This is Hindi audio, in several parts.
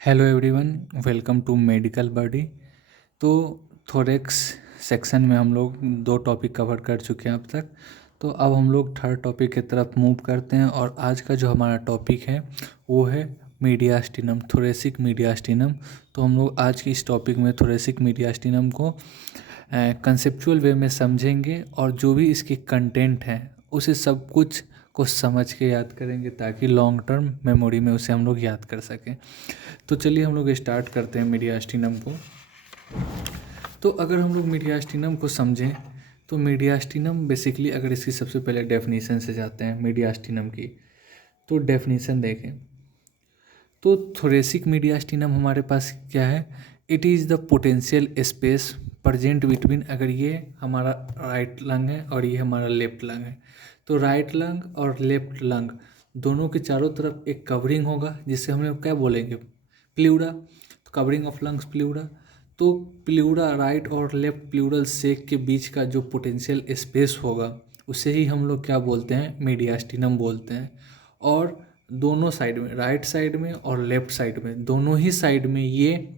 Hello everyone, welcome to medical body. तो थोरेक्स सेक्शन में हम लोग दो टॉपिक कवर कर चुके हैं अब तक। तो अब हम लोग थर्ड टॉपिक की तरफ मूव करते हैं और आज का जो हमारा टॉपिक है वो है मीडियास्टिनम, थोरेसिक मीडियास्टिनम। तो हम लोग आज की इस टॉपिक में थोरेसिक मीडियास्टिनम को कंसेप्चुअल वे में समझेंगे और जो भी इसके कंटेंट हैं उसे सब कुछ को समझ के याद करेंगे ताकि लॉन्ग टर्म मेमोरी में उसे हम लोग याद कर सकें। तो चलिए हम लोग स्टार्ट करते हैं मीडियास्टिनम को। तो अगर हम लोग मीडियास्टिनम को समझें तो मीडियास्टिनम बेसिकली, अगर इसकी सबसे पहले डेफिनेशन से जाते हैं मीडियास्टिनम की, तो डेफिनेशन देखें तो थोरेसिक मीडियास्टिनम हमारे पास क्या है। It is the potential space present between, अगर ये हमारा राइट लंग है और ये हमारा लेफ्ट लंग है, तो राइट लंग और लेफ्ट लंग दोनों के चारों तरफ एक कवरिंग होगा जिसे हम लोग क्या बोलेंगे, प्ल्यूरा। तो कवरिंग ऑफ लंग्स प्ल्यूरा। तो प्ल्यूरा, राइट और लेफ्ट प्ल्यूरल सेक के बीच का जो पोटेंशियल स्पेस होगा उसे ही हम लोग क्या बोलते हैं, मीडियास्टिनम बोलते हैं। और दोनों साइड में, राइट साइड में और लेफ्ट साइड में, दोनों ही साइड में ये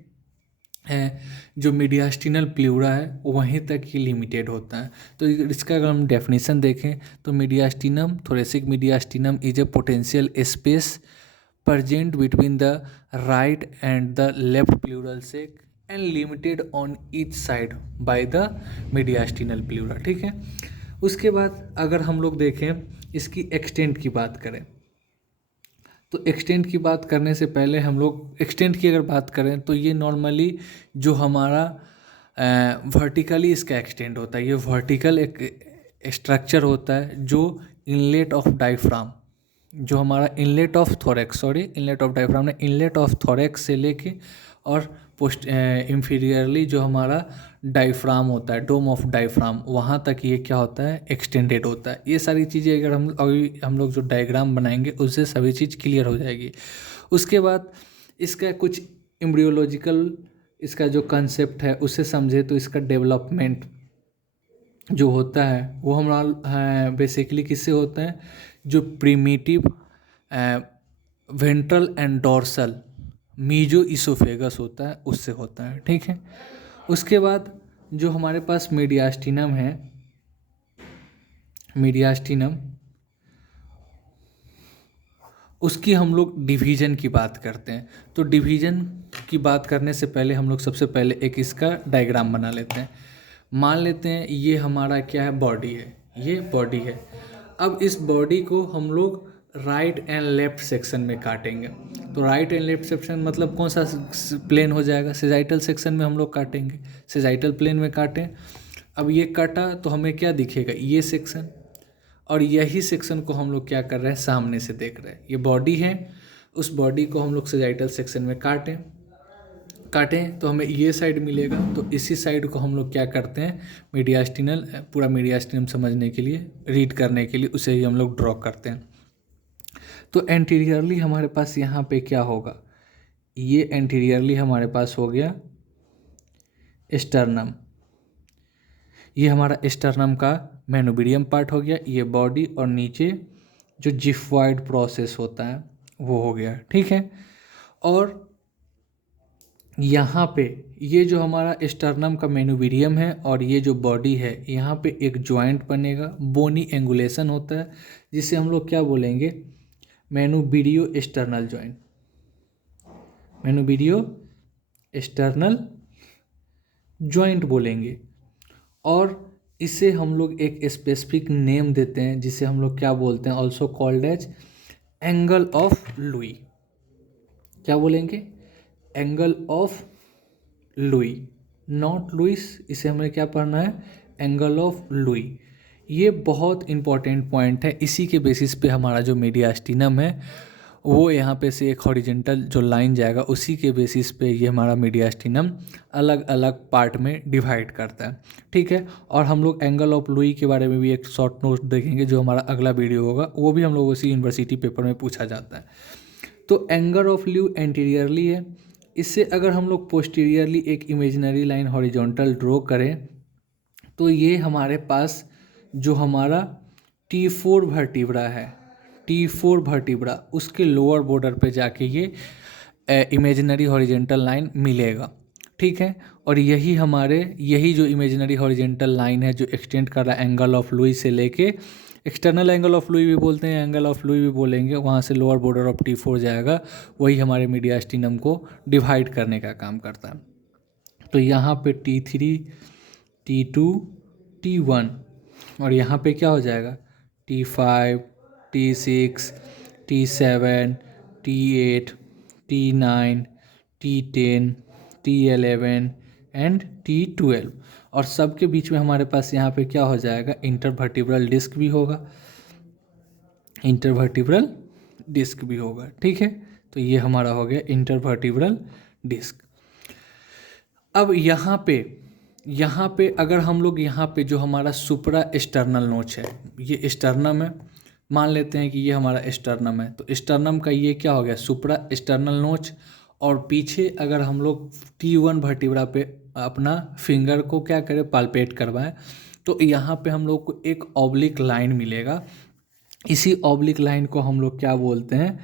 है जो मीडियास्टिनल प्ल्यूरा है वहीं तक ही लिमिटेड होता है। तो इसका अगर हम डेफिनेशन देखें तो mediastinum, thoracic mediastinum is a potential space present between the right and the left pleural sac and limited on each side by the mediastinal pleura। ठीक है। उसके बाद अगर हम लोग देखें इसकी एक्सटेंट की बात करें तो एक्सटेंट की बात करने से पहले हम लोग एक्सटेंट की अगर बात करें तो ये नॉर्मली जो हमारा वर्टिकली इसका एक्सटेंड होता है। ये वर्टिकल एक स्ट्रक्चर होता है जो इनलेट ऑफ डायफ्राम, जो हमारा inlet of thorax, inlet of diaphragm ने इनलेट ऑफ थोरेक्स से लेके और पोस्ट इंफीरियरली जो हमारा डायफ्राम होता है, डोम ऑफ डायफ्राम, वहाँ तक ये क्या होता है, एक्सटेंडेड होता है। ये सारी चीज़ें अगर हम अभी हम लोग जो डायग्राम बनाएंगे उससे सभी चीज़ क्लियर हो जाएगी। उसके बाद इसका कुछ एम्ब्रियोलॉजिकल इसका जो कंसेप्ट है उसे समझे तो इसका डेवलपमेंट जो होता है वो हमारा बेसिकली किससे होता है, जो primitive ventral and dorsal meso oesophagus होता है उससे होता है। ठीक है। उसके बाद जो हमारे पास मीडियास्टिनम है, मीडियास्टिनम उसकी हम लोग डिवीज़न की बात करते हैं। तो डिवीज़न की बात करने से पहले हम लोग सबसे पहले एक इसका डायग्राम बना लेते हैं। मान लेते हैं ये हमारा क्या है, बॉडी है, ये बॉडी है। अब इस बॉडी को हम लोग राइट एंड लेफ्ट सेक्शन में काटेंगे। तो राइट एंड लेफ्ट सेक्शन मतलब कौन सा प्लेन हो जाएगा, सेजाइटल सेक्शन में हम लोग काटेंगे, सेजाइटल प्लेन में काटें। अब ये काटा तो हमें क्या दिखेगा, ये सेक्शन, और यही सेक्शन को हम लोग क्या कर रहे हैं, सामने से देख रहे हैं। ये बॉडी है, उस बॉडी को हम लोग सेजाइटल सेक्शन में काटें तो हमें ये साइड मिलेगा। तो इसी साइड को हम लोग क्या करते हैं, मीडियास्टिनल, पूरा मीडियास्टिनम समझने के लिए, रीड करने के लिए उसे ही हम लोग ड्रॉ करते हैं। तो एंटीरियरली हमारे पास यहाँ पे क्या होगा, ये एंटीरियरली हमारे पास हो गया स्टर्नम, ये हमारा स्टर्नम का मेनोबिडियम पार्ट हो गया, ये बॉडी, और नीचे जो जिफॉइड प्रोसेस होता है वो हो गया। ठीक है। और यहाँ पे ये जो हमारा स्टर्नम का मेनोबिडियम है और ये जो बॉडी है, यहाँ पे एक जॉइंट बनेगा, बोनी एंगुलेशन होता है जिसे हम लोग क्या बोलेंगे, मेनोबिडियो एक्सटर्नल जॉइंट, मेनोबिडियो एक्सटर्नल जॉइंट बोलेंगे। और इसे हम लोग एक स्पेसिफिक नेम देते हैं जिसे हम लोग क्या बोलते हैं, also called as angle of Louis. क्या बोलेंगे, angle of Louis, not Louis, इसे हमें क्या पढ़ना है, एंगल ऑफ लुई। ये बहुत इंपॉर्टेंट पॉइंट है। इसी के बेसिस पे हमारा जो मीडियास्टिनम है वो यहाँ पे से एक हॉरिजेंटल जो लाइन जाएगा उसी के बेसिस पे ये हमारा मीडियास्टिनम अलग अलग पार्ट में डिवाइड करता है। ठीक है। और हम लोग एंगल ऑफ लुई के बारे में भी एक शॉर्ट नोट देखेंगे, जो हमारा अगला वीडियो होगा, वो भी हम लोग उसी यूनिवर्सिटी पेपर में पूछा जाता है। तो एंगल ऑफ ल्यू एंटीरियरली है, इससे अगर हम लोग पोस्टीरियरली एक इमेजिनरी लाइन हॉरिजॉन्टल ड्रॉ करें तो ये हमारे पास जो हमारा T4 वर्टिब्रा है, T4 वर्टिब्रा, उसके लोअर बॉर्डर पे जाके ये इमेजिनरी हॉरिजेंटल लाइन मिलेगा, ठीक है। और यही जो इमेजिनरी हॉरिजेंटल लाइन है जो एक्सटेंड कर रहा है एंगल ऑफ लुई से लेके, एक्सटर्नल एंगल ऑफ लुई भी बोलते हैं, एंगल ऑफ लुई भी बोलेंगे, वहाँ से लोअर बॉर्डर ऑफ T4 जाएगा, वही हमारे मीडियास्टिनम को डिवाइड करने का काम करता है। तो यहाँ पे T3, T2, T1 और यहाँ पे क्या हो जाएगा T5, T6, T7, T8, T9, T10, T11 and T12। और सबके बीच में हमारे पास यहाँ पे क्या हो जाएगा, इंटरवर्टिब्रल डिस्क भी होगा, इंटरवर्टिब्रल डिस्क भी होगा, ठीक है। तो ये हमारा हो गया इंटरवर्टिब्रल डिस्क। अब यहाँ पे अगर हम लोग यहाँ पे जो हमारा सुप्रा स्टर्नल नोच है, ये स्टर्नम है, मान लेते हैं कि ये हमारा स्टर्नम है, तो स्टर्नम का ये क्या हो गया, सुप्रा स्टर्नल नोच। और पीछे अगर हम लोग T1 वर्टिब्रा पे अपना फिंगर को क्या करें, पाल्पेट करवाएं, तो यहाँ पे हम लोग को एक ऑब्लिक लाइन मिलेगा। इसी ऑब्लिक लाइन को हम लोग क्या बोलते हैं,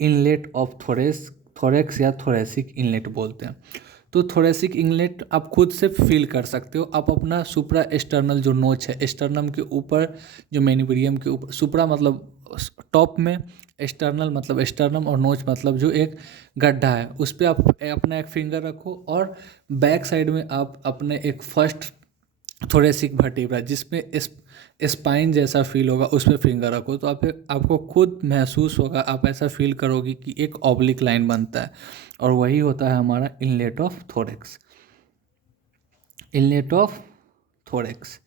इनलेट ऑफ थोरेक्स या थोरेसिक इनलेट बोलते हैं। तो थोरेसिक इनलेट आप खुद से फील कर सकते हो, आप अपना सुप्रा स्टर्नल जो नोच है, स्टर्नम के ऊपर जो मेनिब्रियम के ऊपर, सुप्रा मतलब टॉप में, एक्सटर्नल मतलब एक्सटर्नम और नोच मतलब जो एक गड्ढा है, उस पर आप अपना एक फिंगर रखो और बैक साइड में आप अपने एक फर्स्ट थोरेसिक वर्टिब्रा जिसमें स्पाइन जैसा फील होगा उस पर फिंगर रखो, तो आपको खुद महसूस होगा, आप ऐसा फील करोगे कि एक ऑब्लिक लाइन बनता है, और वही होता है हमारा inlet of thorax. Inlet of thorax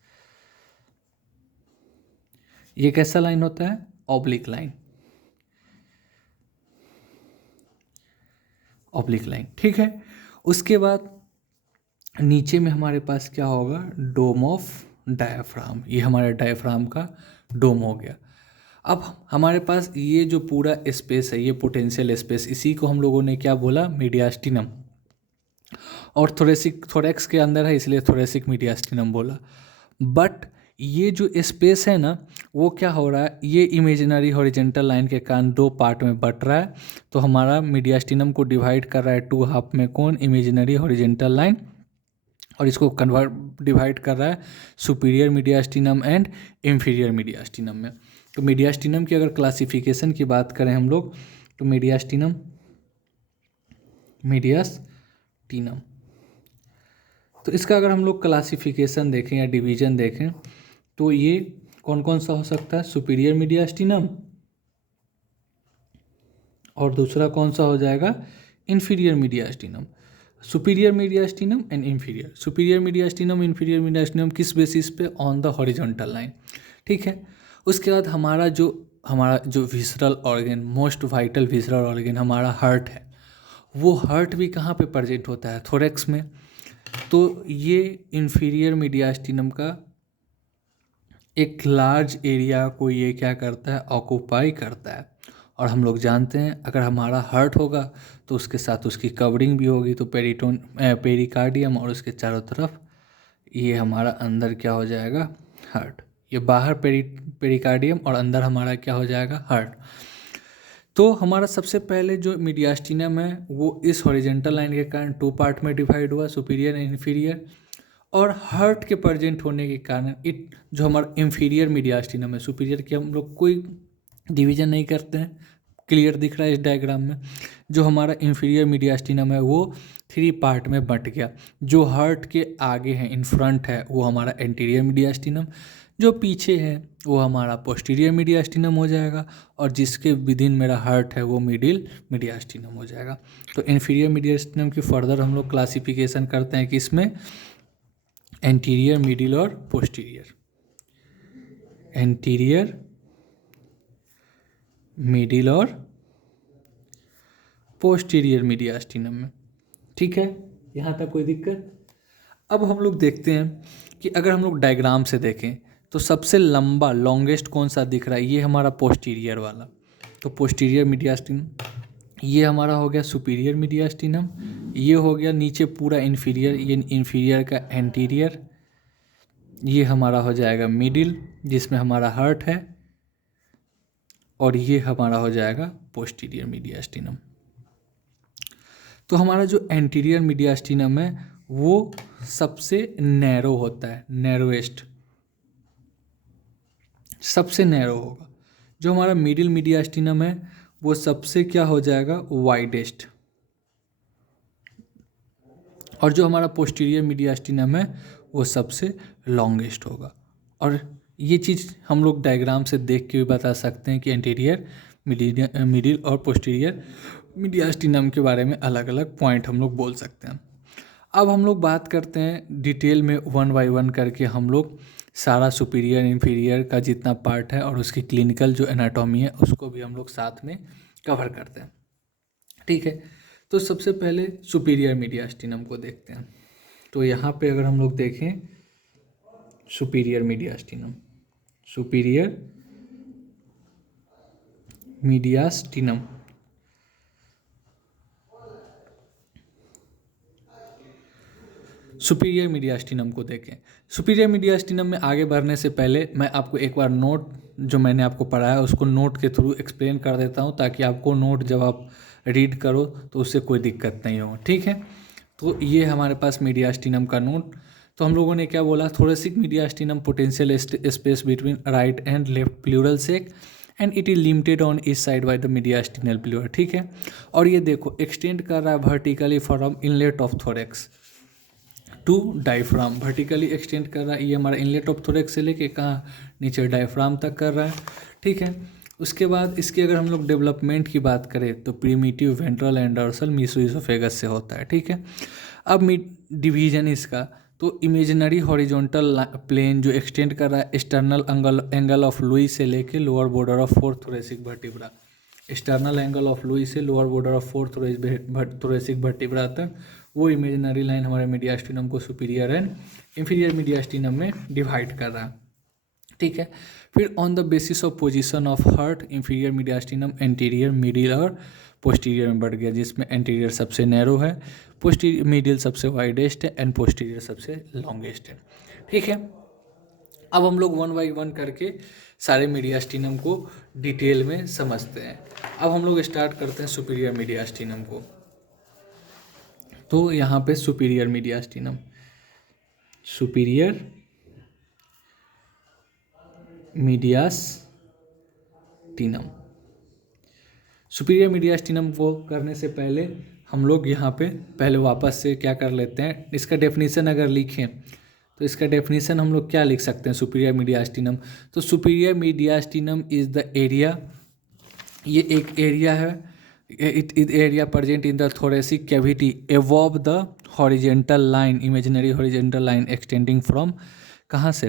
ये कैसा लाइन होता है, ऑब्लिक लाइन, ऑब्लिक लाइन, ठीक है। उसके बाद नीचे में हमारे पास क्या होगा, डोम ऑफ डायाफ्राम, ये हमारे डायाफ्राम का डोम हो गया। अब हमारे पास ये जो पूरा स्पेस है, ये पोटेंशियल स्पेस, इसी को हम लोगों ने क्या बोला, मीडियास्टिनम, और थोरेक्स के अंदर है इसलिए थोरेसिक मीडियास्टिनम बोला। बट ये जो स्पेस है ना, वो क्या हो रहा है, ये इमेजिनरी हॉरिजेंटल लाइन के कारण दो पार्ट में बट रहा है। तो हमारा मीडियास्टिनम को डिवाइड कर रहा है टू हाफ में, कौन, इमेजिनरी हॉरिजेंटल लाइन, और इसको डिवाइड कर रहा है superior mediastinum and inferior mediastinum में। तो मीडियास्टिनम की अगर क्लासिफिकेशन की बात करें हम लोग, तो मीडियास्टिनम तो इसका अगर हम लोग क्लासिफिकेशन देखें या डिवीजन देखें, तो ये कौन कौन सा हो सकता है, सुपीरियर मीडियास्टिनम, और दूसरा कौन सा हो जाएगा, inferior mediastinum. Superior mediastinum and inferior, superior mediastinum, inferior mediastinum किस बेसिस पे, ऑन द हॉरिजॉन्टल लाइन, ठीक है। उसके बाद हमारा जो visceral organ, most vital visceral organ हमारा हार्ट है, वो हार्ट भी कहाँ पे प्रेजेंट होता है, थोरेक्स में। तो ये इंफीरियर मीडियास्टिनम का एक लार्ज एरिया को ये क्या करता है, ऑक्यूपाई करता है। और हम लोग जानते हैं अगर हमारा हार्ट होगा तो उसके साथ उसकी कवरिंग भी होगी, तो पेरिकार्डियम और उसके चारों तरफ ये हमारा अंदर क्या हो जाएगा, हार्ट। ये बाहर पेरिकार्डियम और अंदर हमारा क्या हो जाएगा, हार्ट। तो हमारा सबसे पहले जो मीडियास्टिनम है वो इस हॉरिजेंटल लाइन के कारण टू पार्ट में डिवाइड हुआ, सुपीरियर एंड इंफीरियर। और हार्ट के प्रेजेंट होने के कारण जो हमारा इंफीरियर मीडियास्टिनम है, सुपीरियर के हम लोग कोई डिवीजन नहीं करते हैं, क्लियर दिख रहा है इस डायग्राम में। जो हमारा इंफीरियर मीडियास्टिनम है वो 3 पार्ट में बंट गया। जो हार्ट के आगे है, इन फ्रंट है, वो हमारा एंटीरियर मीडियास्टिनम, जो पीछे है वो हमारा पोस्टीरियर मीडियास्टिनम हो जाएगा, और जिसके विदिन मेरा हार्ट है वो मिडिल मीडियास्टिनम हो जाएगा। तो इंफीरियर मीडियास्टिनम की फर्दर हम लोग क्लासिफिकेशन करते हैं कि इसमें एंटीरियर, मिडिल और पोस्टीरियर, एंटीरियर, मिडिल और पोस्टीरियर मीडियास्टिनम में, ठीक है। यहाँ तक कोई दिक्कत। अब हम लोग देखते हैं कि अगर हम लोग डायग्राम से देखें तो सबसे लंबा, लॉन्गेस्ट कौन सा दिख रहा है, ये हमारा पोस्टीरियर वाला। तो पोस्टीरियर मीडियास्टिनम ये हमारा हो गया सुपीरियर मीडियास्टिनम, ये हो गया नीचे पूरा इन्फीरियर, ये इन्फीरियर का एंटीरियर, ये हमारा हो जाएगा मिडिल जिसमें हमारा हार्ट है, और ये हमारा हो जाएगा पोस्टीरियर मीडियास्टिनम। तो हमारा जो एंटीरियर मीडियास्टिनम है वो सबसे नैरो होता है, नैरोएस्ट, सबसे नैरो होगा। जो हमारा मिडिल मीडियास्टिनम है वो सबसे क्या हो जाएगा, वाइडेस्ट। और जो हमारा पोस्टीरियर मीडियास्टिनम है वो सबसे लॉन्गेस्ट होगा। और ये चीज़ हम लोग डायग्राम से देख के भी बता सकते हैं कि एंटीरियर, मिडिल और पोस्टीरियर मीडियास्टिनम के बारे में अलग अलग पॉइंट हम लोग बोल सकते हैं। अब हम लोग बात करते हैं डिटेल में, वन बाय वन करके हम लोग सारा सुपीरियर इंफीरियर का जितना पार्ट है और उसकी क्लिनिकल जो एनाटॉमी है उसको भी हम लोग साथ में कवर करते हैं। ठीक है, तो सबसे पहले सुपीरियर मीडियास्टिनम को देखते हैं। तो यहाँ पे अगर हम लोग देखें superior mediastinum, superior mediastinum, superior mediastinum को देखें। सुपीरियर मीडियास्टिनम में आगे बढ़ने से पहले मैं आपको एक बार नोट जो मैंने आपको पढ़ाया उसको नोट के थ्रू एक्सप्लेन कर देता हूँ, ताकि आपको नोट जब आप रीड करो तो उससे कोई दिक्कत नहीं हो। ठीक है, तो ये हमारे पास मीडियास्टिनम का नोट। तो हम लोगों ने क्या बोला, thoracic mediastinum potential space between right and left pleural sac and it is limited on each side by the mediastinal pleural. ठीक है, और ये देखो एक्सटेंड कर रहा है vertically from inlet of thorax to diaphragm, vertically extend कर रहा है। ये हमारा इनलेट ऑफ थोरेक्स से लेके कहाँ, नीचे डायफ्राम तक कर रहा है। ठीक है, उसके बाद इसकी अगर हम लोग डेवलपमेंट की बात करें तो primitive ventral and dorsal mesoesophagus से होता है। ठीक है, अब डिवीजन इसका, तो इमेजिनरी हॉरिजॉन्टल प्लेन जो एक्सटेंड कर रहा है एक्सटर्नल एंगल ऑफ लुई से लेके lower border of fourth thoracic vertebra, external angle of Louis से lower border of fourth thoracic vertebra तक, वो इमेजिनरी लाइन हमारे मीडियास्टिनम को सुपीरियर एंड इंफीरियर मीडियास्टिनम में डिवाइड कर रहा है। ठीक है, फिर on the basis of position of heart inferior mediastinum anterior, middle और पोस्टीरियर में बढ़ गया, जिसमें एंटीरियर सबसे नैरो है, पोस्टीरियर मिडिल सबसे वाइडेस्ट है एंड पोस्टीरियर सबसे लॉन्गेस्ट है। ठीक है, अब हम लोग वन बाई वन करके सारे मीडियास्टिनम को डिटेल में समझते हैं। अब हम लोग स्टार्ट करते हैं सुपीरियर मीडियास्टिनम को। तो यहाँ पे superior mediastinum, superior mediastinum, superior mediastinum को करने से पहले हम लोग यहाँ पे पहले वापस से क्या कर लेते हैं, इसका डेफिनेशन अगर लिखें तो इसका डेफिनेशन हम लोग क्या लिख सकते हैं सुपीरियर मीडियास्टिनम। तो superior mediastinum is the area, ये एक एरिया है, it is area present in the thoracic cavity above the horizontal line, imaginary horizontal line extending from कहाँ से,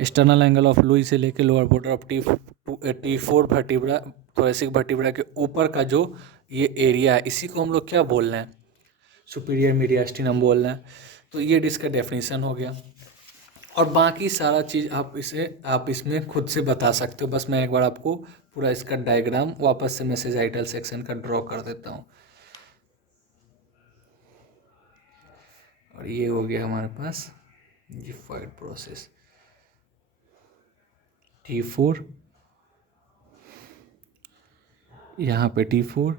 एक्सटर्नल एंगल ऑफ लुई से लेके lower border of T4 vertebra, thoracic vertebra के ऊपर का जो ये एरिया है, इसी को हम लोग क्या बोल रहे हैं, सुपीरियर मीडियास्टिनम बोल रहे हैं। तो ये इसका डेफिनेशन हो गया, और बाकी सारा चीज़ आप इसमें खुद से बता सकते हो। बस मैं एक बार आपको पूरा इसका डायग्राम वापस से मैसेज आइटल सेक्शन का ड्रॉ कर देता हूँ। और ये हो गया हमारे पास जिफाइड प्रोसेस, T4, यहाँ पे T4,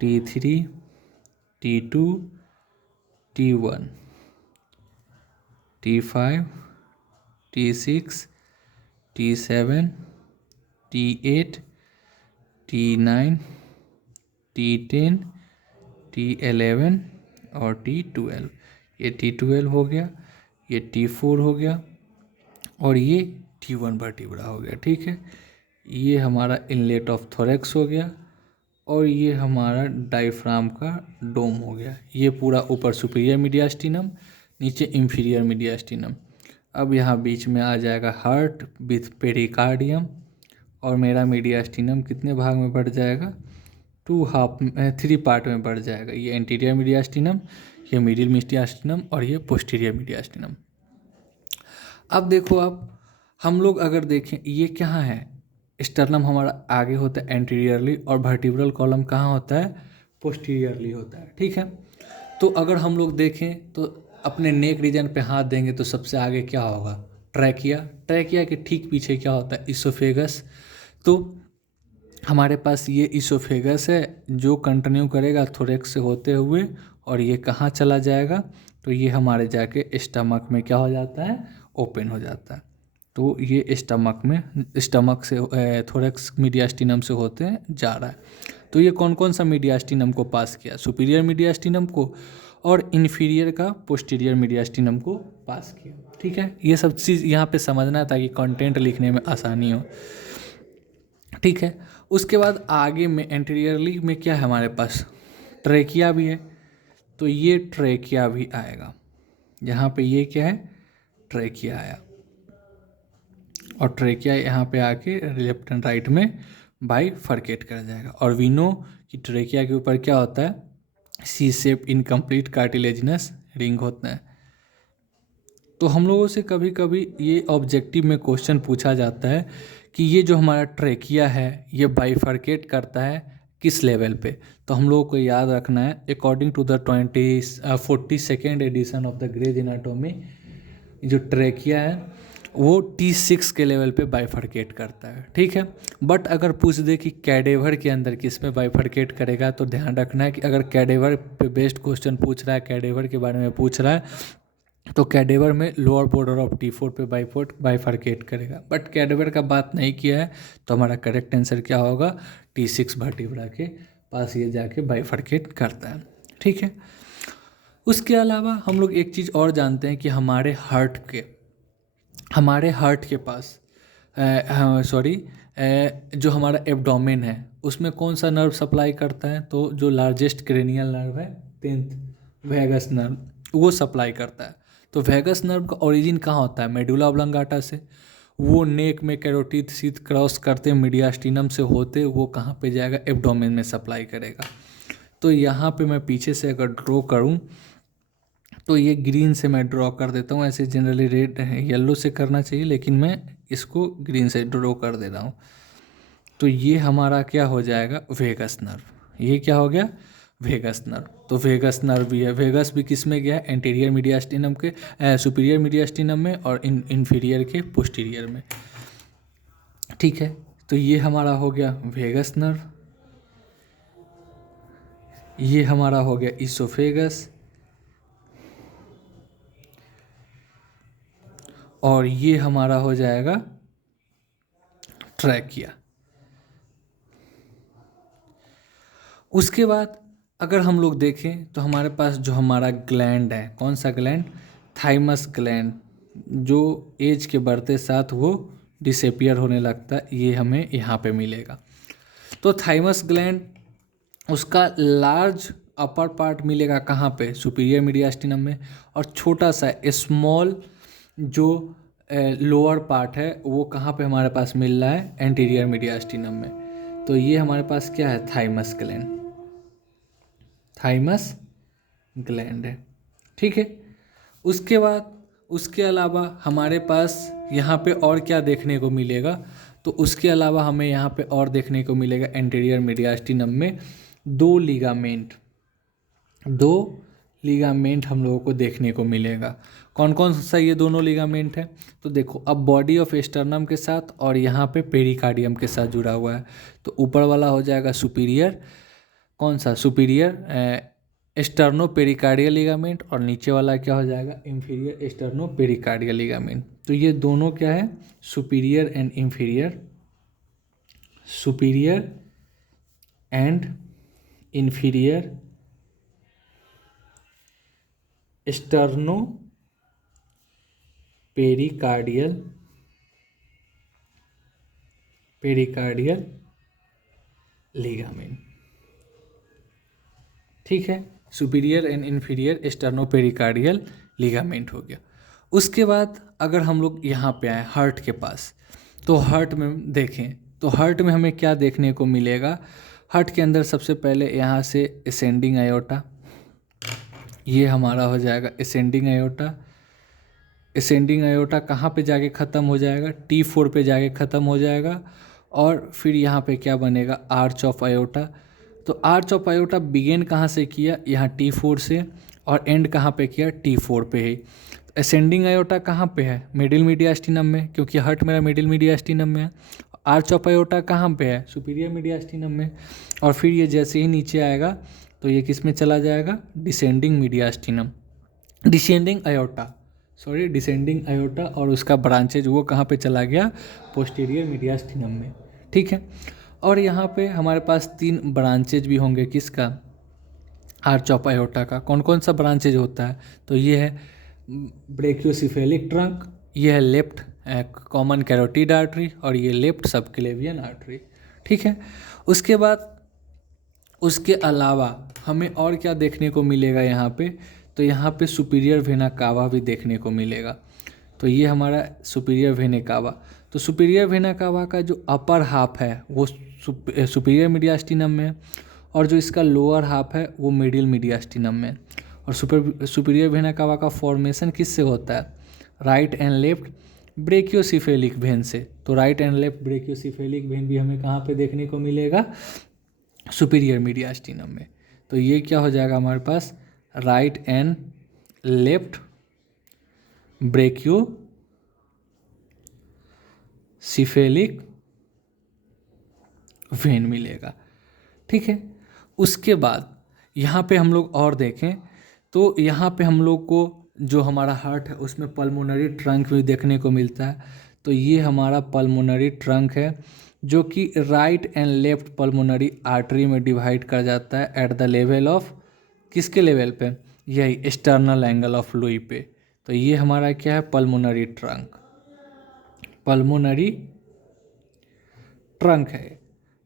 T3, T2, T1, T5, T6, T7, T8, T9, T10, T11 और T12। ये T12 हो गया, ये T4 हो गया और ये T1 वर्टिब्रा हो गया। ठीक है, ये हमारा इनलेट ऑफ थोरेक्स हो गया और ये हमारा डायफ्राम का डोम हो गया। ये पूरा ऊपर सुपीरियर मीडियास्टिनम, नीचे इंफीरियर मीडियास्टिनम। अब यहाँ बीच में आ जाएगा हार्ट विथ पेरिकार्डियम, और मेरा मीडियास्टिनम कितने भाग में बढ़ जाएगा, 3 पार्ट में बढ़ जाएगा। ये एंटीरियर मीडियास्टिनम, ये मिडिल मीडियास्टिनम और ये पोस्टीरियर मीडियास्टिनम। अब देखो, आप हम लोग अगर देखें ये कहाँ है, स्टर्नम हमारा आगे होता है एंटीरियरली और वर्टिब्रल कॉलम कहाँ होता है, पोस्टीरियरली होता है। ठीक है, तो अगर हम लोग देखें तो अपने नेक रीजन पे हाथ देंगे तो सबसे आगे क्या होगा, ट्रैकिया। ट्रैकिया के ठीक पीछे क्या होता है, इसोफेगस। तो हमारे पास ये इसोफेगस है जो कंटिन्यू करेगा थोरेक्स से होते हुए, और ये कहाँ चला जाएगा, तो ये हमारे जाके स्टमक में क्या हो जाता है, ओपन हो जाता है। तो ये स्टमक से थोरेक्स मीडियास्टिनम से होते जा रहा है। तो ये कौन कौन सा मीडियास्टिनम को पास किया, सुपीरियर मीडियास्टिनम को, और इन्फीरियर का पोस्टीरियर मीडियास्टिनम को पास किया। ठीक है, ये सब चीज़ यहाँ पे समझना है ताकि कंटेंट लिखने में आसानी हो। ठीक है, उसके बाद आगे में एंटीरियरली में क्या है हमारे पास, ट्रेकिया भी है। तो ये ट्रेकिया भी आएगा, यहाँ पे ये क्या है, ट्रेकिया आया, और ट्रेकिया यहाँ पे आके लेफ्ट एंड राइट में बाइफरकेट कर जाएगा। और वी नो कि ट्रेकिया के ऊपर क्या होता है, सी शेप इनकम्प्लीट कार्टिलेजिनस रिंग होता है। तो हम लोगों से कभी कभी ये ऑब्जेक्टिव में क्वेश्चन पूछा जाता है कि ये जो हमारा ट्रेकिया है ये बाइफरकेट करता है किस लेवल पे। तो हम लोगों को याद रखना है, according to the 42nd edition of the Gray's anatomy, जो ट्रेकिया है वो T6 के लेवल पे बाइफरकेट करता है। ठीक है, बट अगर पूछ दे कि कैडेवर के अंदर किस में बाइफरकेट करेगा, तो ध्यान रखना है कि अगर कैडेवर पे बेस्ड क्वेश्चन पूछ रहा है, कैडेवर के बारे में पूछ रहा है, तो कैडेवर में लोअर बॉर्डर ऑफ T4 पे बाइफरकेट करेगा। बट कैडेवर का बात नहीं किया है, तो हमारा करेक्ट आंसर क्या होगा, T6 वर्टिब्रा के पास ये जाके बाइफरकेट करता है। ठीक है, उसके अलावा हम लोग एक चीज़ और जानते हैं कि हमारे हार्ट के पास जो हमारा एब्डोमेन है उसमें कौन सा नर्व सप्लाई करता है, तो जो लार्जेस्ट क्रेनियल नर्व है 10th वैगस नर्व, वो सप्लाई करता है। तो वैगस नर्व का ओरिजिन कहाँ होता है, मेडुला ऑब्लंगाटा से। वो नेक में कैरोटिड शीथ क्रॉस करते मीडियास्टिनम से होते वो कहाँ पे जाएगा, एब्डोमेन में सप्लाई करेगा। तो यहाँ पे मैं पीछे से अगर ड्रॉ करूँ तो ये ग्रीन से मैं ड्रॉ कर देता हूँ, ऐसे जनरली रेड येलो से करना चाहिए लेकिन मैं इसको ग्रीन से ड्रॉ कर दे रहा हूँ। तो ये हमारा क्या हो जाएगा, वेगस नर्व। ये क्या हो गया, वेगस नर्व। तो वेगस नर्व भी है, वेगस भी किस में गया है, एंटीरियर मीडियास्टिनम के सुपीरियर मीडियास्टिनम में, और इन्फीरियर के पोस्टीरियर में। ठीक है, तो ये हमारा हो गया वेगस नर्व, ये हमारा हो गया इसोफेगस, और ये हमारा हो जाएगा ट्रैकिया। उसके बाद अगर हम लोग देखें तो हमारे पास जो हमारा ग्लैंड है, कौन सा ग्लैंड, थाइमस ग्लैंड, जो एज के बढ़ते साथ वो डिसअपियर होने लगता है, ये हमें यहाँ पे मिलेगा। तो थाइमस ग्लैंड उसका लार्ज अपर पार्ट मिलेगा कहाँ पे, सुपीरियर मीडियास्टिनम में, और छोटा सा स्मॉल जो लोअर पार्ट है वो कहाँ पे हमारे पास मिल रहा है, एंटीरियर मीडियास्टिनम में। तो ये हमारे पास क्या है, थाइमस ग्लैंड, थाइमस ग्लैंड है। ठीक है, उसके बाद उसके अलावा हमारे पास यहाँ पे और क्या देखने को मिलेगा, तो उसके अलावा हमें यहाँ पे और देखने को मिलेगा एंटीरियर मीडियास्टिनम में दो लिगामेंट हम लोगों को देखने को मिलेगा। कौन कौन सा ये दोनों लिगामेंट है, तो देखो अब बॉडी ऑफ स्टर्नम के साथ और यहाँ पे पेरिकार्डियम के साथ जुड़ा हुआ है। तो ऊपर वाला हो जाएगा सुपीरियर, कौन सा, सुपीरियर स्टर्नो पेरिकार्डियल लिगामेंट, और नीचे वाला क्या हो जाएगा, इंफीरियर स्टर्नो पेरिकार्डियल लिगामेंट। तो ये दोनों क्या है, superior and inferior, superior and inferior sterno pericardial ligament. ठीक है, superior and inferior sterno pericardial ligament हो गया। उसके बाद अगर हम लोग यहाँ पे आए हार्ट के पास, तो हार्ट में देखें तो हार्ट में हमें क्या देखने को मिलेगा, हार्ट के अंदर सबसे पहले यहाँ से असेंडिंग आयोटा, ये हमारा हो जाएगा असेंडिंग आयोटा। असेंडिंग आयोटा कहाँ पे जाके ख़त्म हो जाएगा, T4 पे जाके ख़त्म हो जाएगा, और फिर यहाँ पे क्या बनेगा, आर्च ऑफ आयोटा। तो आर्च ऑफ आयोटा बिगेन कहाँ से किया, यहाँ T4 से, और एंड कहाँ पे किया, T4 पे ही। असेंडिंग आयोटा कहाँ पे है, मिडिल मीडियास्टिनम में, क्योंकि हार्ट मेरा मिडिल मीडियास्टिनम में है। आर्च ऑफ अयोर्टा कहाँ पे है? सुपीरियर मीडियास्टिनम में। और फिर ये जैसे ही नीचे आएगा तो ये किस में चला जाएगा? Descending mediastinum, descending aorta, sorry descending aorta, और उसका ब्रांचेज वो कहाँ पे चला गया? पोस्टीरियर मीडियास्टिनम में। ठीक है। और यहाँ पे हमारे पास 3 ब्रांचेज भी होंगे किसका? आर्च ऑफ अयोर्टा का। कौन कौन सा ब्रांचेज होता है? तो ये है ब्रेकियोसिफेलिक ट्रंक, ये है लेफ्ट कॉमन कैरोटिड आर्टरी, और ये लेफ्ट सबक्लेवियन आर्टरी। ठीक है। उसके बाद उसके अलावा हमें और क्या देखने को मिलेगा यहाँ पे? तो यहाँ पे सुपीरियर वेना कावा भी देखने को मिलेगा। तो ये हमारा सुपीरियर वेना कावा। तो सुपीरियर वेना कावा का जो अपर हाफ है वो सुपीरियर मीडियास्टिनम में है, और जो इसका लोअर हाफ है वो मिडिल मीडियास्टिनम में। और सुपीरियर वेना कावा का फॉर्मेशन किससे होता है? राइट एंड लेफ्ट ब्रेकियोसिफेलिक वेन से। तो राइट एंड लेफ्ट ब्रेकियोसिफेलिक वेन भी हमें कहाँ पे देखने को मिलेगा? सुपीरियर मीडियास्टिनम में। तो ये क्या हो जाएगा हमारे पास? राइट एंड लेफ्ट ब्रेकियोसिफेलिक वेन मिलेगा। ठीक है। उसके बाद यहाँ पे हम लोग और देखें तो यहाँ पे हम लोग को जो हमारा हार्ट है उसमें पल्मोनरी ट्रंक भी देखने को मिलता है। तो ये हमारा पल्मोनरी ट्रंक है जो कि right and left pulmonary artery में डिवाइड कर जाता है एट द लेवल ऑफ, किसके लेवल पे? यही एक्सटर्नल एंगल ऑफ लुई पे। तो ये हमारा क्या है? पल्मोनरी ट्रंक, पल्मोनरी ट्रंक है।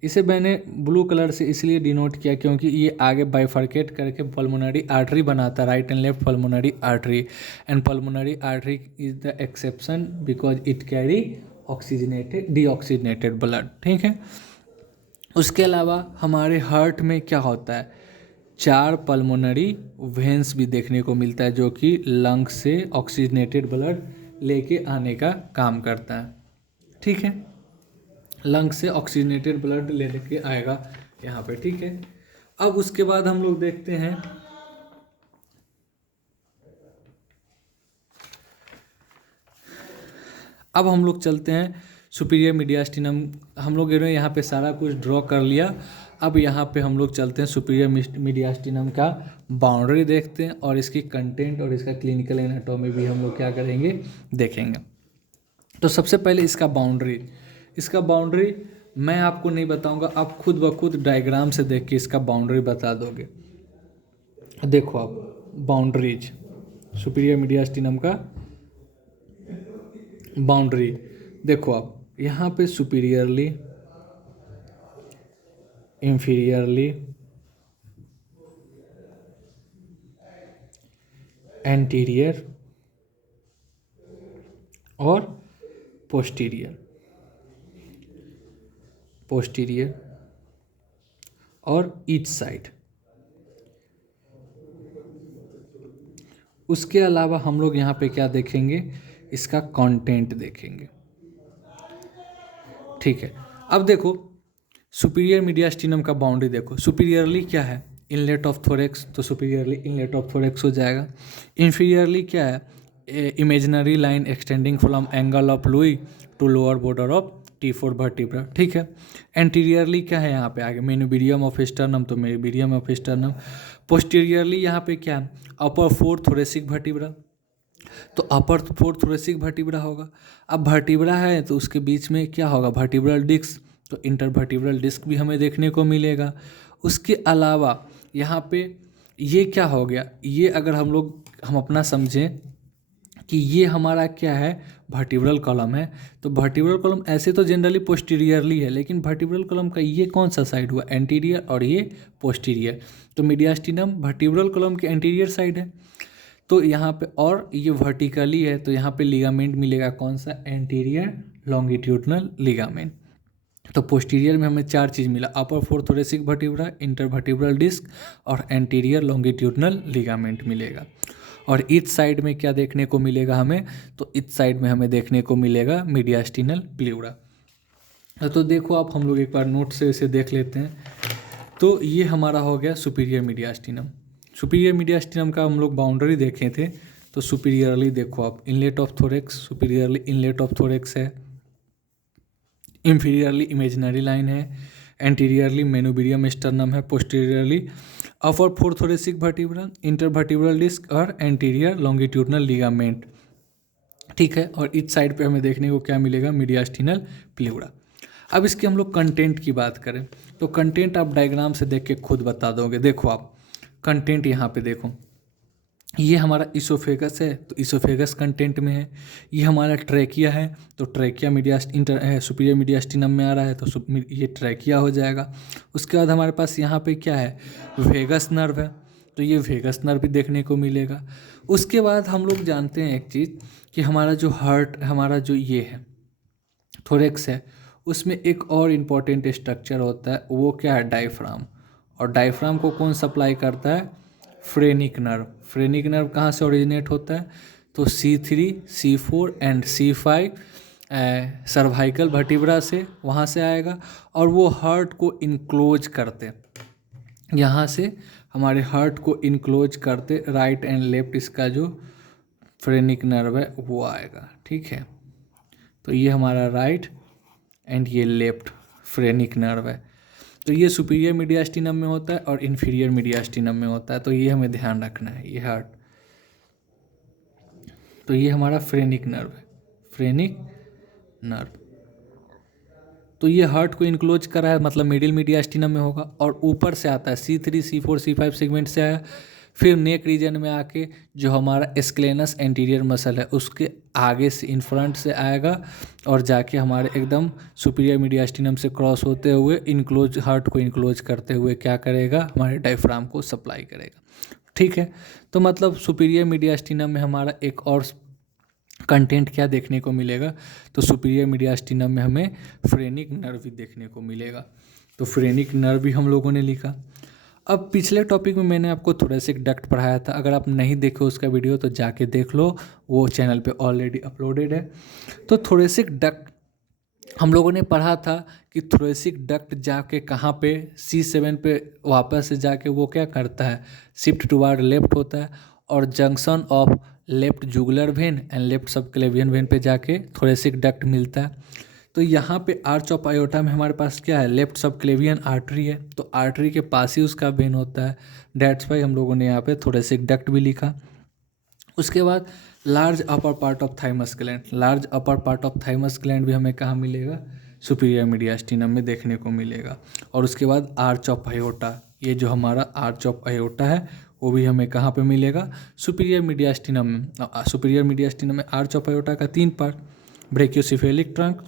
इसे मैंने ब्लू कलर से इसलिए डिनोट किया क्योंकि ये आगे बाइफर्केट करके पल्मोनरी आर्टरी बनाता है, right and left pulmonary artery, and pulmonary artery is the exception because it carry oxygenated deoxygenated blood. ठीक है। उसके अलावा हमारे हार्ट में क्या होता है? 4 पल्मोनरी वेन्स भी देखने को मिलता है जो कि लंग्स से ऑक्सीजनेटेड ब्लड लेके आने का काम करता है। ठीक है। लंग से ऑक्सीजनेटेड ब्लड लेने के आएगा यहाँ पे। ठीक है। अब उसके बाद हम लोग देखते हैं अब हम लोग चलते हैं सुपीरियर मीडियास्टिनम। हम लोग यहाँ पे सारा कुछ ड्रॉ कर लिया। अब यहाँ पे हम लोग चलते हैं सुपीरियर मीडियास्टिनम का बाउंड्री देखते हैं, और इसकी कंटेंट और इसका क्लिनिकल एनाटॉमी भी हम लोग क्या करेंगे? देखेंगे। तो सबसे पहले इसका बाउंड्री मैं आपको नहीं बताऊंगा, आप खुद ब खुद डायग्राम से देख के इसका बाउंड्री बता दोगे। देखो आप बाउंड्रीज, सुपीरियर मीडियास्टिनम का बाउंड्री देखो आप, यहाँ पे सुपीरियरली, इंफीरियरली, एंटीरियर और पोस्टीरियर और ईच साइड। उसके अलावा हम लोग यहाँ पे क्या देखेंगे? इसका कंटेंट देखेंगे। ठीक है। अब देखो सुपीरियर मीडियास्टिनम का बाउंड्री देखो। सुपीरियरली क्या है? इनलेट ऑफ थोरेक्स, तो सुपीरियरली इनलेट ऑफ थोरेक्स हो जाएगा। इंफीरियरली क्या है? Imaginary line extending from angle of Louis to lower border of T4 vertebra. ठीक है। एंटीरियरली क्या है? यहाँ पे आगे मेनिबीडियम ऑफ स्टर्नम, तो मेनिबीडियम ऑफ स्टर्नम। पोस्टीरियरली यहाँ पे क्या है? अपर 4 थोरेसिक वर्टिब्रा, तो अपर 4 थोरेसिक वर्टिब्रा होगा। अब वर्टिब्रा है तो उसके बीच में क्या होगा? वर्टिब्रल डिस्क, तो इंटरवर्टिब्रल डिस्क भी हमें देखने को मिलेगा। उसके अलावा यहाँ पे ये क्या हो गया? ये अगर हम अपना समझें कि ये हमारा क्या है? वर्टिब्रल कॉलम है। तो वर्टिब्रल कॉलम ऐसे तो जनरली पोस्टीरियरली है, लेकिन वर्टिब्रल कॉलम का ये कौन सा साइड हुआ? एंटीरियर, और ये पोस्टीरियर। तो मीडियास्टिनम वर्टिब्रल कॉलम के एंटीरियर साइड है। तो यहाँ पे, और ये वर्टिकली है तो यहाँ पे लिगामेंट मिलेगा, कौन सा? Anterior longitudinal ligament. तो पोस्टीरियर में हमें 4 चीज़ मिला, अपर 4 थोरेसिक वर्टिब्रा, इंटरवर्टिब्रल डिस्क और एंटीरियर लॉन्गिट्यूडनल लिगामेंट मिलेगा। और ईच साइड में क्या देखने को मिलेगा हमें? तो ईच साइड में हमें देखने को मिलेगा मीडियास्टिनल प्लूरा। तो देखो आप, हम लोग एक बार नोट से इसे देख लेते हैं। तो ये हमारा हो गया सुपीरियर मीडियास्टिनम। सुपीरियर मीडियास्टिनम का हम लोग बाउंड्री देखे थे। तो सुपीरियरली देखो आप, inlet of thorax, superiorly inlet of thorax है। इंफीरियरली इमेजिनरी लाइन है, एंटीरियरली मेनोबीरियम स्टर्नम है, posteriorly upper fourth thoracic vertebral, intervertebral disc और एंटीरियर लॉन्गिट्यूडनल लिगामेंट। ठीक है, और इस साइड पे हमें देखने को क्या मिलेगा, मीडियास्टिनल प्लेउरा। अब इसके हम लोग कंटेंट की बात करें तो कंटेंट आप डायग्राम से देख के खुद बता दोगे। देखो आप कंटेंट यहाँ पे देखो, ये हमारा इसोफेगस है तो इसोफेगस कंटेंट में है, ये हमारा ट्रैकिया है तो ट्रैकिया सुपीरियर मीडियास्टिनम में आ रहा है तो ये ट्रैकिया हो जाएगा। उसके बाद हमारे पास यहाँ पे क्या है, वेगस नर्व है तो ये वेगस नर्व भी देखने को मिलेगा। उसके बाद हम लोग जानते हैं एक चीज़ कि हमारा जो हार्ट, हमारा जो ये है थोरेक्स है, उसमें एक और इम्पॉर्टेंट स्ट्रक्चर होता है, वो क्या है, डायफ्राम। और डायफ्राम को कौन सप्लाई करता है, फ्रेनिक नर्व। फ्रेनिक नर्व कहाँ से ओरिजिनेट होता है, तो C3, C4 and C5 cervical vertebra से, वहाँ से आएगा और वो हार्ट को इनक्लोज करते, यहाँ से हमारे हार्ट को इनक्लोज करते राइट एंड लेफ्ट, इसका जो फ्रेनिक नर्व है वो आएगा। ठीक है, तो ये हमारा राइट एंड ये लेफ्ट फ्रेनिक नर्व है। तो ये सुपीरियर मीडियास्टिनम में होता है और इन्फीरियर मीडियास्टिनम में होता है, तो ये हमें ध्यान रखना है। ये हार्ट, तो ये हमारा फ्रेनिक नर्व है, फ्रेनिक नर्व। तो ये हार्ट को इनक्लोज करा है, मतलब मिडिल मीडियास्टिनम में होगा और ऊपर से आता है C3, C4, C5 सेगमेंट से आया, फिर नेक रीजन में आके जो हमारा स्क्लेनस एंटीरियर मसल है उसके आगे से इन फ्रंट से आएगा और जाके हमारे एकदम सुपीरियर मीडियास्टिनम से क्रॉस होते हुए इनक्लोज, हार्ट को इनक्लोज करते हुए क्या करेगा, हमारे डायफ्राम को सप्लाई करेगा। ठीक है, तो मतलब सुपीरियर मीडियास्टिनम में हमारा एक और कंटेंट क्या देखने को मिलेगा, तो सुपीरियर मीडियास्टिनम में हमें फ्रेनिक नर्व भी देखने को मिलेगा। तो फ्रेनिक नर्व भी हम लोगों ने लिखा। अब पिछले टॉपिक में मैंने आपको थोरेसिक डक्ट पढ़ाया था, अगर आप नहीं देखे उसका वीडियो तो जाके देख लो, वो चैनल पे ऑलरेडी अपलोडेड है। तो थोरेसिक डक्ट हम लोगों ने पढ़ा था कि थोरेसिक डक्ट जाके कहाँ पे, C7 पे वापस से जाके वो क्या करता है, शिफ्ट टुवार्ड लेफ्ट होता है और junction of left jugular vein and left subclavian vein पे जाके थोरेसिक डक्ट मिलता है। तो यहाँ पे आर्च ऑफ आयोटा में हमारे पास क्या है, लेफ्ट सबक्लेवियन आर्टरी है, तो आर्टरी के पास ही उसका वेन होता है, डेट्स वाई हम लोगों ने यहाँ पे थोरेसिक डक्ट भी लिखा। उसके बाद large upper part of thymus gland, large upper part of thymus gland भी हमें कहाँ मिलेगा, सुपीरियर मीडियास्टिनम में देखने को मिलेगा। और उसके बाद आर्च ऑफ आयोटा, ये जो हमारा आर्च ऑफ आयोटा है वो भी हमें कहाँ पे मिलेगा, सुपीरियर मीडियास्टिनम में। सुपीरियर मीडियास्टिनम में आर्च ऑफ आयोटा का 3 पार्ट, ब्रेकियोसिफेलिक ट्रंक,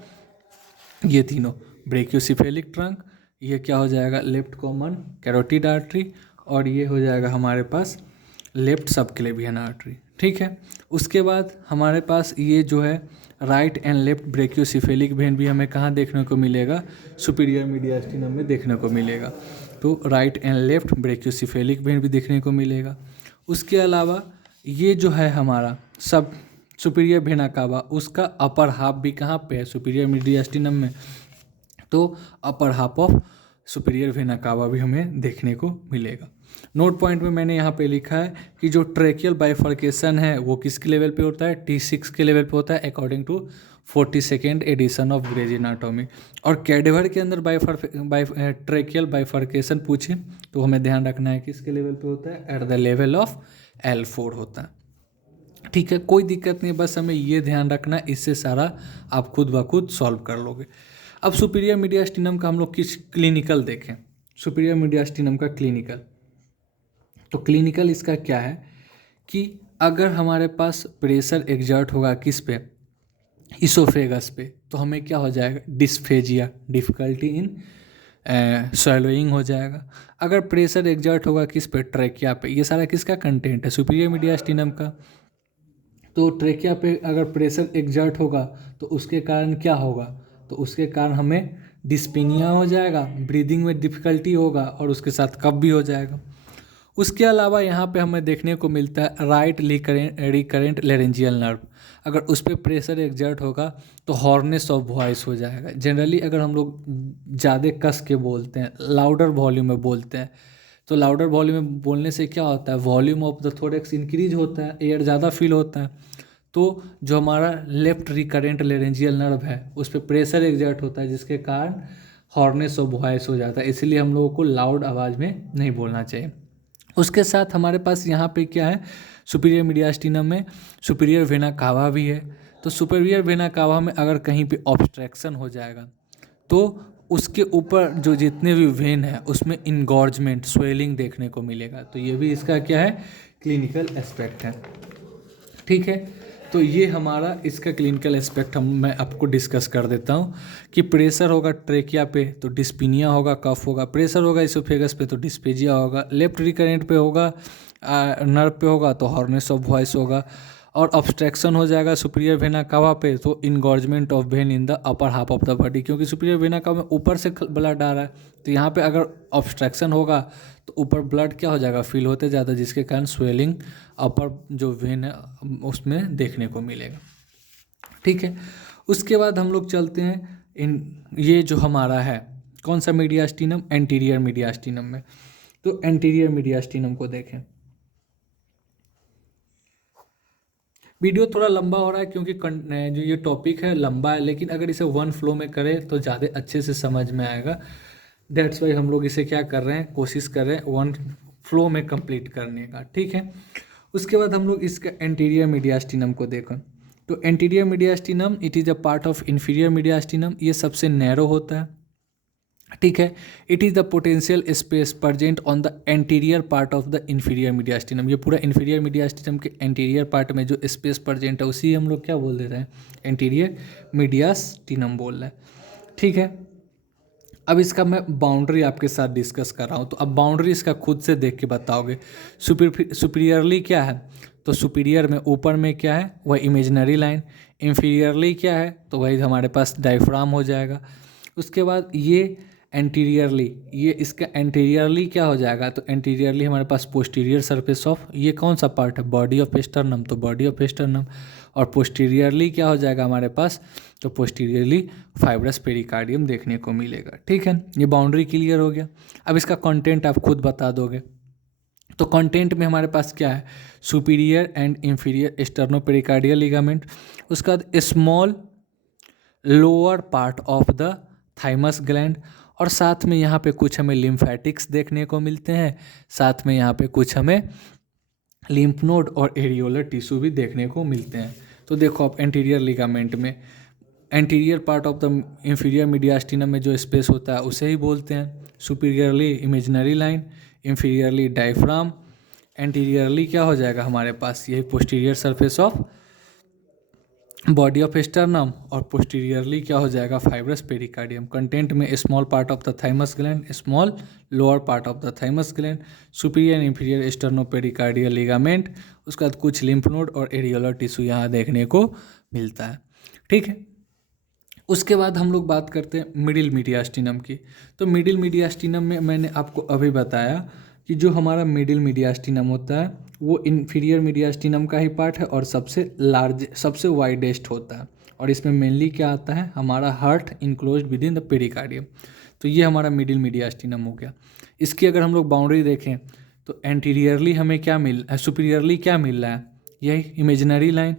ये तीनों ब्रेकियोसिफेलिक ट्रंक, ये क्या हो जाएगा, लेफ्ट कॉमन कैरोटिड आर्टरी, और ये हो जाएगा हमारे पास लेफ्ट सबक्लेवियन आर्टरी। ठीक है, उसके बाद हमारे पास ये जो है राइट एंड लेफ्ट ब्रेकियोसिफेलिक वेन भी हमें कहाँ देखने को मिलेगा, सुपीरियर मीडियास्टिनम में देखने को मिलेगा। तो राइट एंड लेफ्ट ब्रेकियोसिफेलिक वेन भी देखने को मिलेगा। उसके अलावा ये जो है हमारा सब सुपीरियर वेना कावा, उसका अपर हाफ भी कहाँ पे है, सुपीरियर मीडियास्टिनम में, तो अपर हाफ ऑफ सुपीरियर वेना कावा भी हमें देखने को मिलेगा। नोट पॉइंट में मैंने यहाँ पे लिखा है कि जो ट्रेकियल बाइफर्केशन है वो किसके लेवल पे होता है, T6 के लेवल पे होता है according to 42nd edition of Gray's anatomy. और कैडेवर के अंदर ट्रेकियल बाइफर्केशन पूछे तो हमें ध्यान रखना है किसके लेवल पे होता है, at the level of L4 होता है। ठीक है, कोई दिक्कत नहीं, बस हमें ये ध्यान रखना है, इससे सारा आप खुद ब खुद सॉल्व कर लोगे। अब सुपीरियर मीडियास्टिनम का हम लोग किस क्लिनिकल देखें, सुपीरियर मीडियास्टिनम का क्लिनिकल, तो क्लिनिकल इसका क्या है कि अगर हमारे पास प्रेशर एग्जर्ट होगा किस पे, इसोफेगस पे, तो हमें क्या हो जाएगा, डिस्फेजिया, डिफ़िकल्टी इन स्वैलोइंग हो जाएगा। अगर प्रेशर एग्जर्ट होगा किस पे, ट्रैकिया पे, ये सारा किसका कंटेंट है, सुपीरियर मीडियास्टिनम का। तो ट्रैकिया पे अगर प्रेशर एग्जर्ट होगा तो उसके कारण क्या होगा, तो उसके कारण हमें डिस्पिनिया हो जाएगा, ब्रीदिंग में डिफ़िकल्टी होगा और उसके साथ कफ भी हो जाएगा। उसके अलावा यहाँ पे हमें देखने को मिलता है राइट रिकरेंट लेरेंजियल नर्व, अगर उस पर प्रेशर एग्जर्ट होगा तो हॉर्नेस ऑफ वॉइस हो जाएगा। जनरली अगर हम लोग ज़्यादा कस के बोलते हैं, लाउडर वॉल्यूम में बोलते हैं, तो लाउडर वॉल्यूम में बोलने से क्या होता है, volume of the thorax increase होता है, एयर ज़्यादा फील होता है, तो जो हमारा लेफ्ट रिकरेंट लेरेंजियल नर्व है उस पर प्रेशर एग्जर्ट होता है, जिसके कारण हॉर्नेस ऑफ वॉइस हो जाता है। इसलिए हम लोगों को लाउड आवाज़ में नहीं बोलना चाहिए। उसके साथ हमारे पास यहाँ पे क्या है, सुपीरियर मीडियास्टिनम में सुपीरियर वेना कावा भी है। तो सुपीरियर वेना कावा में अगर कहीं पे ऑब्स्ट्रैक्शन हो जाएगा तो उसके ऊपर जो जितने भी वेन है उसमें इनगॉर्जमेंट, स्वेलिंग देखने को मिलेगा। तो ये भी इसका क्या है, क्लिनिकल एस्पेक्ट है। ठीक है, तो ये हमारा इसका क्लिनिकल एस्पेक्ट मैं आपको डिस्कस कर देता हूँ कि प्रेशर होगा ट्रेकिया पे तो डिस्पीनिया होगा, कफ होगा। प्रेशर होगा इसोफेगस पे तो डिस्पेजिया होगा। लेफ्ट रिकरेंट पे होगा, नर्व पे होगा तो हॉर्नेस ऑफ वॉइस होगा। और ऑब्स्ट्रैक्शन हो जाएगा सुपीरियर वेना कावा पे तो engorgement of vein in the upper half of the body, क्योंकि सुपीरियर वेना कावा में ऊपर से ब्लड आ रहा है। तो यहाँ पे अगर ऑब्स्ट्रैक्शन होगा तो ऊपर ब्लड क्या हो जाएगा, फिल होते जाता है, जिसके कारण स्वेलिंग अपर जो वेन है उसमें देखने को मिलेगा। ठीक है, उसके बाद हम लोग चलते हैं ये जो हमारा है कौन सा मीडियास्टिनम, एंटीरियर मीडियास्टिनम में। तो एंटीरियर मीडियास्टिनम को देखें। वीडियो थोड़ा लंबा हो रहा है क्योंकि जो ये टॉपिक है लंबा है, लेकिन अगर इसे वन फ्लो में करें तो ज़्यादा अच्छे से समझ में आएगा। दैट्स वाई हम लोग इसे क्या कर रहे हैं, कोशिश कर रहे हैं वन फ्लो में कंप्लीट करने का। ठीक है, उसके बाद हम लोग इसका एंटीरियर मीडियास्टिनम को देखें। तो anterior mediastinum it is a part of inferior mediastinum. ये सबसे नैरो होता है। ठीक है, it is the potential space present on the anterior part of the inferior mediastinum. ये पूरा इन्फीरियर मीडियास्टिनम के एंटीरियर पार्ट में जो स्पेस प्रजेंट है उसी हम लोग क्या बोल दे रहे हैं, एंटीरियर मीडियास्टिनम बोल रहे हैं। ठीक है, अब इसका मैं बाउंड्री आपके साथ डिस्कस कर रहा हूँ, तो अब बाउंड्री इसका खुद से देख के बताओगे। सुपीरियरली क्या है, तो सुपीरियर में ऊपर में क्या है, वह इमेजिनरी लाइन। इंफीरियरली क्या है, तो वही हमारे पास डायफ्राम हो जाएगा। उसके बाद ये एंटीरियरली, ये इसका एंटीरियरली क्या हो जाएगा, तो एंटीरियरली हमारे पास पोस्टीरियर सरफेस ऑफ, ये कौन सा पार्ट है, बॉडी ऑफ स्टर्नम, तो बॉडी ऑफ स्टर्नम। और पोस्टीरियरली क्या हो जाएगा हमारे पास, तो पोस्टीरियरली फाइब्रस पेरिकार्डियम देखने को मिलेगा। ठीक है, ये बाउंड्री क्लियर हो गया। अब इसका कंटेंट आप खुद बता दोगे। तो कंटेंट में हमारे पास क्या है, superior and inferior sternopericardial ligament. उसके बाद small lower part of the thymus gland, और साथ में यहाँ पे कुछ हमें लिम्फेटिक्स देखने को मिलते हैं, साथ में यहाँ पे कुछ हमें लिम्फ नोड और एरियोलर टिश्यू भी देखने को मिलते हैं। तो देखो आप एंटीरियर लिगामेंट में anterior part of the inferior mediastinum में जो स्पेस होता है उसे ही बोलते हैं superiorly imaginary line, inferiorly diaphragm, anteriorly क्या हो जाएगा हमारे पास, यही posterior surface of body of sternum, और पोस्टीरियरली क्या हो जाएगा, फाइब्रस पेरिकार्डियम। कंटेंट में small part of the thymus gland, small lower part of the thymus gland, superior and inferior sternopericardial ligament, उसके बाद कुछ लिम्फ नोड और एरियोलर टिश्यू यहाँ देखने को मिलता है। ठीक है, उसके बाद हम लोग बात करते हैं मिडिल मीडियास्टिनम की। तो मिडिल मीडियास्टिनम में मैंने आपको अभी बताया कि जो हमारा मिडिल मीडियास्टिनम होता है वो इन्फीरियर मीडियास्टिनम का ही पार्ट है और सबसे लार्ज, सबसे वाइडेस्ट होता है। और इसमें मेनली क्या आता है, हमारा heart enclosed with in the pericardium. तो ये हमारा मिडिल मीडियास्टिनम हो गया। इसकी अगर हम लोग बाउंड्री देखें तो एंटीरियरली हमें क्या सुपीरियरली क्या मिल रहा है, यही इमेजिनरी लाइन।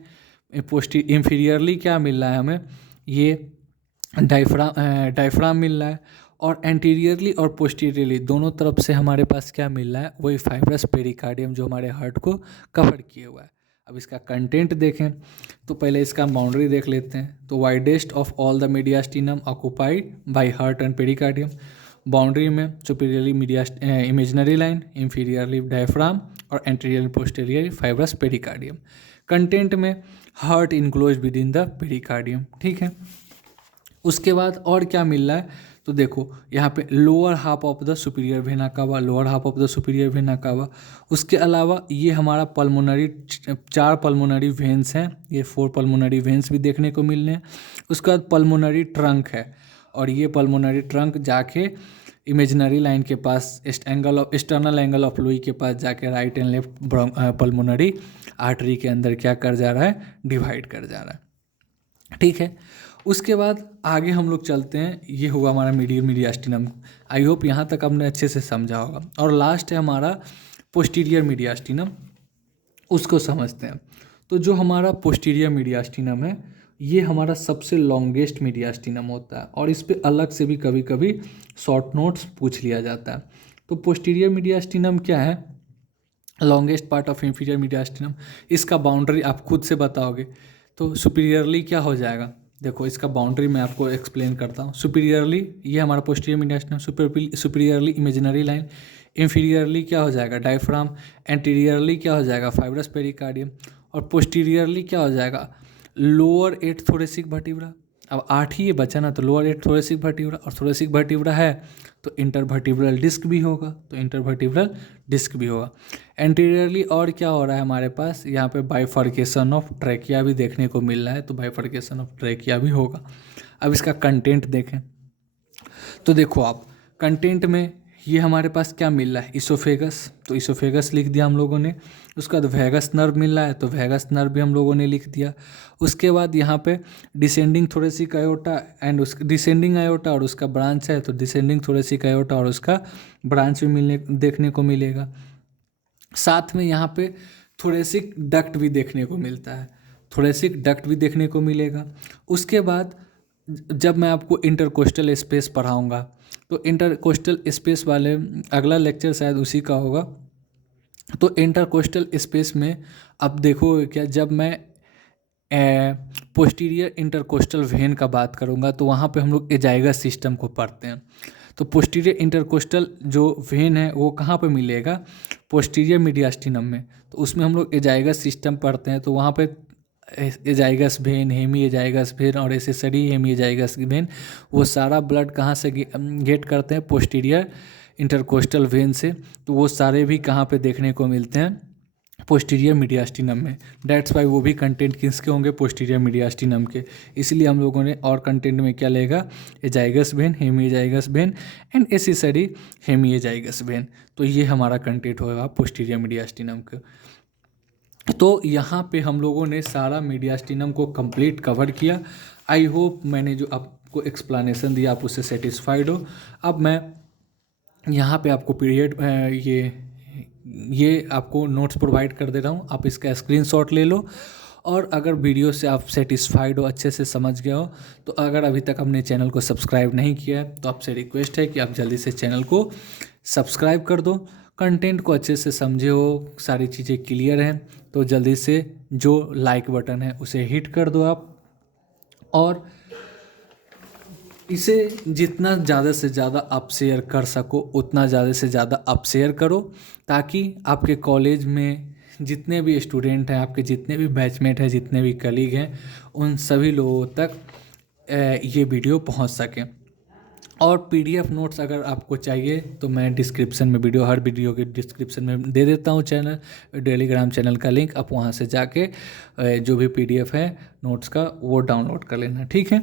इंफीरियरली क्या मिल रहा है हमें, ये डायफ्राम मिल रहा है। और एंटीरियरली और पोस्टीरियरली दोनों तरफ से हमारे पास क्या मिल रहा है, वही फाइब्रस पेरिकार्डियम जो हमारे हार्ट को कवर किए हुआ है। अब इसका कंटेंट देखें तो पहले इसका बाउंड्री देख लेते हैं। तो widest of all the mediastinum occupied by heart and pericardium. Boundary में superiorly imaginary line, inferiorly diaphragm और anteriorly posteriorly fibrous pericardium. Content में heart enclose within the pericardium. ठीक है, उसके बाद और क्या मिल रहा है, तो देखो यहाँ पे lower half of the superior vena कावा, lower half of the superior vena कावा। उसके अलावा ये हमारा पल्मोनरी, 4 पल्मोनरी वेंस हैं, ये 4 पल्मोनरी वेंस भी देखने को मिल रहे हैं। उसके बाद पल्मोनरी ट्रंक है, और ये पल्मोनरी ट्रंक जाके इमेजिनरी लाइन के पास एक्सटर्नल एंगल ऑफ लुई के पास जाके right and left pulmonary artery के अंदर क्या कर जा रहा है, डिवाइड कर जा रहा है। ठीक है, उसके बाद आगे हम लोग चलते हैं। ये हुआ हमारा मिडिल मीडियास्टिनम। आई होप यहाँ तक आपने अच्छे से समझा होगा। और लास्ट है हमारा पोस्टीरियर मीडियास्टिनम, उसको समझते हैं। तो जो हमारा पोस्टीरियर मीडियास्टिनम है ये हमारा सबसे लॉन्गेस्ट मीडियास्टिनम होता है और इस पे अलग से भी कभी कभी शॉर्ट नोट्स पूछ लिया जाता है। तो पोस्टीरियर मीडियास्टिनम क्या है, longest part of inferior mediastinum. इसका बाउंड्री आप खुद से बताओगे तो सुपीरियरली क्या हो जाएगा, देखो इसका बाउंड्री मैं आपको एक्सप्लेन करता हूँ। सुपीरियरली ये हमारा posterior mediastinum, superiorly imaginary line, inferiorly क्या हो जाएगा डायफ्राम, एंटीरियरली क्या हो जाएगा फाइब्रस पेरिकार्डियम, और पोस्टीरियरली क्या हो जाएगा लोअर 8 थोरेसिक वर्टिब्रा। अब 8 ही ये बचा ना, तो लोअर 8 थोरेसिक वर्टिब्रा, और थोरेसिक वर्टिब्रा है तो इंटरवर्टिब्रल डिस्क भी होगा, तो इंटरवर्टिब्रल डिस्क भी होगा। एंटीरियरली और क्या हो रहा है हमारे पास, यहाँ पे बाइफर्केशन ऑफ ट्रैकिया भी देखने को मिल रहा है, तो बाइफर्केशन ऑफ ट्रैकिया भी होगा। अब इसका कंटेंट देखें तो देखो आप कंटेंट में ये हमारे पास क्या मिल रहा है, इसोफेगस, तो इसोफेगस लिख दिया हम लोगों ने। उसके बाद वैगस नर्व मिल रहा है तो वैगस नर्व भी हम लोगों ने लिख दिया। उसके बाद यहाँ पे डिसेंडिंग थोरेसिक आयोटा एंड उस डिसेंडिंग आयोटा और उसका ब्रांच है, तो डिसेंडिंग थोरेसिक आयोटा और उसका ब्रांच भी देखने को मिलेगा। साथ में यहाँ पे थोरेसिक डक्ट भी देखने को मिलता है, थोरेसिक डक्ट भी देखने को मिलेगा। उसके बाद जब मैं आपको इंटरकोस्टल स्पेस पढ़ाऊँगा तो इंटरकोस्टल स्पेस वाले अगला लेक्चर शायद उसी का होगा। तो इंटरकोस्टल स्पेस में अब देखो क्या, जब मैं पोस्टीरियर इंटरकोस्टल वेन का बात करूँगा तो वहाँ पे हम लोग एजाइगस सिस्टम को पढ़ते हैं। तो पोस्टीरियर इंटरकोस्टल जो वेन है वो कहाँ पे मिलेगा, पोस्टीरियर मीडियास्टिनम में, तो उसमें हम लोग एजाइगस सिस्टम पढ़ते हैं। तो वहाँ पे azygos vein, hemi azygos vein और एसेसरी हेमी एजाइगस वेन, वो सारा ब्लड कहाँ से गेट करते हैं, पोस्टीरियर इंटरकोस्टल वेन से। तो वो सारे भी कहाँ पे देखने को मिलते हैं, पोस्टीरियर मीडियास्टिनम में। डेट्स वाई वो भी कंटेंट किसके होंगे, पोस्टीरियर मीडियास्टिनम के। इसलिए हम लोगों ने और कंटेंट में क्या लेगा, azygos vein, hemi azygos vein and accessory hemi azygos vein. तो ये हमारा कंटेंट होगा पोस्टीरियर मीडियास्टिनम का। तो यहाँ पे हम लोगों ने सारा मीडियास्टिनम को कंप्लीट कवर किया। आई होप मैंने जो आपको एक्सप्लेनेशन दिया आप उससे सेटिस्फाइड हो। अब मैं यहाँ पे आपको पीरियड ये आपको नोट्स प्रोवाइड कर दे रहा हूँ, आप इसका स्क्रीनशॉट ले लो। और अगर वीडियो से आप सेटिस्फाइड हो, अच्छे से समझ गए हो, तो अगर अभी तक हमने चैनल को सब्सक्राइब नहीं किया है तो आपसे रिक्वेस्ट है कि आप जल्दी से चैनल को सब्सक्राइब कर दो। कंटेंट को अच्छे से समझे हो, सारी चीज़ें क्लियर हैं, तो जल्दी से जो लाइक बटन है उसे हिट कर दो आप, और इसे जितना ज़्यादा से ज़्यादा आप शेयर कर सको उतना ज़्यादा से ज़्यादा आप शेयर करो, ताकि आपके कॉलेज में जितने भी स्टूडेंट हैं, आपके जितने भी बैचमेट हैं, जितने भी कलीग हैं, उन सभी लोगों तक ये वीडियो पहुंच सके। और पीडीएफ नोट्स अगर आपको चाहिए तो मैं डिस्क्रिप्शन में हर वीडियो के डिस्क्रिप्शन में दे देता हूँ चैनल टेलीग्राम चैनल का लिंक, आप वहाँ से जाके जो भी पीडीएफ है नोट्स का वो डाउनलोड कर लेना, ठीक है।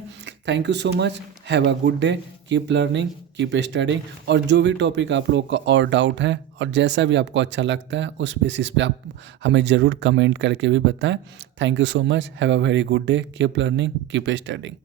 Thank you so much, have a good day, keep learning, keep studying. और जो भी टॉपिक आप लोग का और डाउट है और जैसा भी आपको अच्छा लगता है उस बेसिस पे आप हमें ज़रूर कमेंट करके भी बताएं। Thank you so much, have a very good day, keep learning, keep studying.